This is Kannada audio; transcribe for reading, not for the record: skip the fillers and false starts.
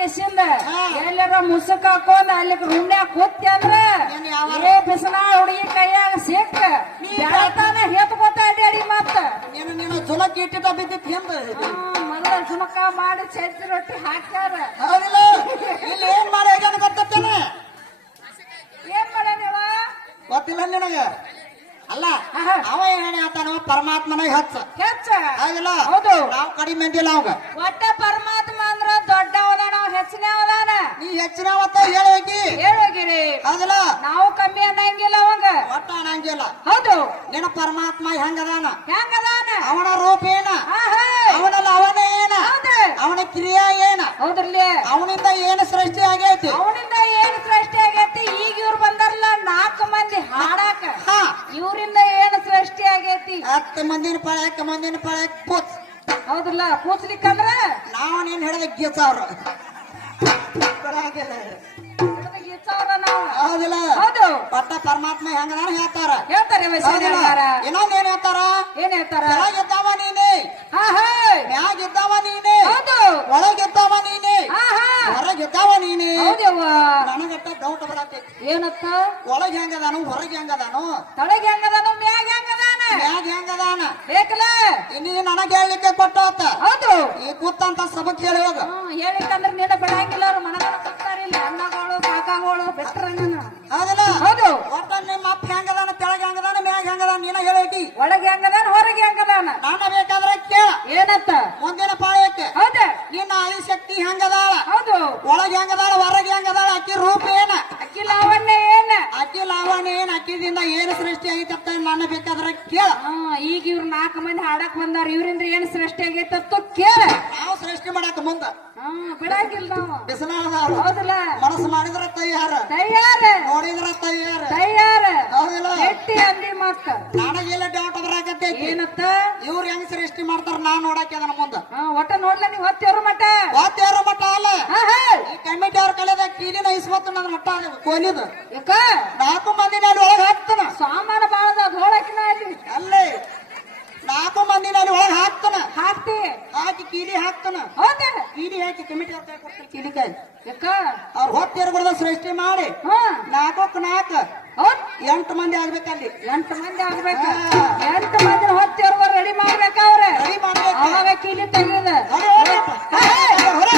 ಕೆಸಿಂದ ಎಲ್ಲರ ಮುಸುಕ್ ಹಾಕೊಂಡ್ ಅಲ್ಲಿ ರೂಮ್ನ್ಯಾಗ ಕೂತಿ ಅಂದ್ರ ಏ ಬಿಸನಾಳ ಹುಡುಗಿ ಕೈಯಾಗ ಸಿಕ್ಕ ಬೆಳತಾನ ಹೇತ್ಕೋತ ಅಡ್ಯಾಡಿ ಮತ್ತ ನೀನು ಜುಲಕ್ ಇಟ್ಟಿದ್ದ ಬಿದ್ದಿತ್ತು ಹಿಂದ ಮೊದಲ ಜುಮಕ ಮಾಡಿ ಚಜ್ಜಿ ರೊಟ್ಟಿ ಹಾಕ್ಯಾರ ಹೌದಿಲ್ಲ ಇಲ್ಲಿ ಏನ್ ಮಾಡಿ ಹೇಗೆ ಗೊತ್ತೇನೆ ಏನ್ ಮಾಡ್ಯಾನಿವ ಗೊತ್ತಿಲ್ಲ ನಿನಗ ಅಲ್ಲ ಅವ ಏನ್ ಹೇಳ್ತಾನ ಪರಮಾತ್ಮನ ಹೆಚ್ಚ ಹೌದಿಲ್ಲ ಹೌದು ನಾವು ಕಡಿಮೆ ಅಂದಿಲ್ಲ ಅವಾಗ ಒಟ್ಟ ಪರಮಾತ್ಮ ಅಂದ್ರ ದೊಡ್ಡ ಅವದಾನ ಹೆಚ್ಚಿನ ಅವದಾನ ನೀ ಹೆಚ್ಚಿನ ಅವತ್ತ ಹೇಳೋಗಿರಿ ಹೌದಿಲ್ಲ ನಾವು ಕಮ್ಮಿ ಅನ್ನಂಗಿಲ್ಲ ಅವಂಗ ಒಟ್ಟ ಅನ್ನಂಗಿಲ್ಲ ಹೌದು ನಿನ್ನ ಪರಮಾತ್ಮ ಹೆಂಗದಾನ ಅವನ ರೂಪ ಏನ ಅವನಲ್ಲ ಅವನೇ ಏನ ಅವನ ಕ್ರಿಯಾ ಏನ ಹೌದ್ರಲ್ಲಿ ಅವನಿಂದ ಏನು ಸೃಷ್ಟಿ ಆಗೈತಿ ಅವನಿಂದ ಏನು ಸೃಷ್ಟಿ ಆಗೈತಿ ಈಗ ಇವ್ರು ಬಂದಾರಲ್ಲ 4 ಮಂದಿ ಹಾಡಾಕ ಇವ್ರಿಂದ ಏನು ಸೃಷ್ಟಿ ಆಗೈತಿ 10 ಮಂದಿನ ಪಾಳ್ಯಕ್ ಪೂತ್ ಹೌದಲ್ಲ ಕೂಸ್ಲಿಕ್ಕಂದ್ರ ನಾವು ನೀನ್ ಹೇಳಿದ ಗೀಚವ್ರ ಹೌದಿಲ್ಲ ಹೌದು ಒಟ್ಟ ಪರಮಾತ್ಮ ಹೆಂಗದಾನ ಹೇಳ್ತಾರೆ ಇನ್ನೊಂದ್ ಏನ್ ಹೇಳ್ತಾರ ಒಳಗಿದ್ದವ ನೀನೇ ಮ್ಯಾಗಿದ್ದವ ನೀನೇ ಒಳಗಿದ್ದವ ನೀನೇ ಹೊರಗಿದ್ದವ ನೀನೇ ನನಗಟ್ಟ ಡೌಟ್ ಬರತ್ತೆ ಏನತ್ತ ಒಳಗೆ ಹೆಂಗದಾನು ಹೊರಗೆ ಹೆಂಗದಾನು ತಳಗೆ ಹೆಂಗದಾನು ಮ್ಯಾಗ ಹೆಂಗದಾನ ಬೇಕಲ್ಲ ಇನ್ನೀ ನನಗೆ ಹೇಳಲಿಕ್ಕೆ ಕೊಟ್ಟ ಹೌದು ಈ ಕೂತಂತ ಸಭಕ್ ಹೇಳಿ ಹೋಗ ಹೇಳಿಕಂದ್ರೆ ನೀಡ ಬೆಳಂಗಿಲ್ಲ ಅವ್ರು ಮನಗಣ ಕೂತಾರಿಲ್ಲ ಅಣ್ಣಗಳು ಕಾಕಾಗಳು ಬೆಟ್ಟರಂಗನ ಹೌದಲ್ಲ ಹೌದು ಒಟ್ಟ ನಿಮ್ಮ ಅಪ್ಪ ಹೆಂಗದಾನ ತೆಳಗೆ ಹೆಂಗದಾನ ಮ್ಯಾಗ ಹೆಂಗದಾನ ನೀನ ಹೇಳಿ ಒಳಗೆ ಹೆಂಗದಾನ ಹೊರಗೆ ಹೆಂಗದಾನ ನಾನು ಬೇಕಾದ್ರೆ ಕೇಳ ಏನತ್ತ ಮುಂದಿನ ಪಾಳ್ಯಕ್ಕೆ ಹೌದ ನಿನ್ನ ಆದಿಶಕ್ತಿ ಹೆಂಗದಾಳ ಹೌದು ಒಳಗೆ ಹೆಂಗದಾಳ ಹೊರಗೆ ಹೆಂಗದಾಳ ಅಕ್ಕಿ ರೂಪ ಏನ ಅಕ್ಕಿ ಲಾವಣ್ಯ ಏನ ಅಕ್ಕಿ ಲಾವಣ್ಯ ಏನ್ ಅಕ್ಕಿದಿಂದ ಏನು ಸೃಷ್ಟಿ ಆಗೈತತ್ತ ನಾನು ಬೇಕಾದ್ರೆ ಕೇಳ ಈಗ ಇವ್ರು 4 ಮಂದಿ ಹಾಡಕ್ ಬಂದಾರ ಇವ್ರಿಂದ ಏನ್ ಸೃಷ್ಟಿ ಆಗೈತತ್ತು ಕೇಳ ನಾವು ಸೃಷ್ಟಿ ಮಾಡಕ್ ಮುಂದ ಬಿಡಾಕಿಲ್ಲ ನಾವು ಬಿಸಿಲಾಳದವ್ರು ಹೌದಲ್ಲ ಮನಸ್ಸು ಮಾಡಿದ್ರ ತಯಾರ ನೋಡಿದ್ರ ತಯಾರ ಹೌದಿಲ್ಲ ಎಟ್ಟಿ ಅಂದಿ ಮತ್ತ ನನಗೆಲ್ಲ ಡೌಟ್ ಬರಾಕತ್ತೈತಿ ಏನತ್ತ ಇವ್ರು ಹೆಂಗ್ ಸೃಷ್ಟಿ ಮಾಡ್ತಾರ ನಾನ್ ನೋಡಕ್ಕೆ ಅದನ್ನ ಮುಂದ ಒಟ್ಟ ನೋಡ್ಲ ನೀವ್ ಹೊತ್ತೇವ್ರ ಮಠ ವಾದ್ಯಾರ ಮಠ ಅಲ್ಲ ಈ ಕಮಿಟಿ ಅವ್ರ ಕಲೆದ ಕೀಲಿನ ಇಸ್ಕೊತ್ತು ನನ್ನ ಮಠ ಕೊಲಿದು ಯಾಕ 4 ಮಂದಿನಲ್ಲಿ ಒಳಗೆ ಹಾಕ್ತಾನ ಸಾಮಾನ ಬಾಳದ ಧೋಳಕಿನ ಅಲ್ಲಿ ಅಲ್ಲೇ 4 ಮಂದಿನಲ್ಲಿ ಒಳಗೆ ಹಾಕ್ತಿ ಹಾಕಿ ಕೀಲಿ ಹಾಕ್ತಾನ ಹೌದ ಕೀಲಿ ಹಾಕಿ ಕಮಿಟಿ ಅವ್ರ ಕೈ ಕೊಡ್ತಾರೆ ಕೀಲಿ ಕೈ ಯಾಕ ಅವ್ರು ಹೊತ್ತೇರ್ಗುಡ್ದ ಸೃಷ್ಟಿ ಮಾಡಿ 4 8 ಮಂದಿ ಆಗ್ಬೇಕಲ್ಲಿ 8 ಮಂದಿ ಆಗ್ಬೇಕ 8 ಮಂದಿ ಹೊತ್ತೇರ್ವ ರೆಡಿ ಮಾಡ್ಬೇಕ ಅವ್ರ ರೆಡಿ ಮಾಡ್ಬೇಕು ಅವಾಗ ಕೀಲಿ ತೆಗೆದ ಹೊರ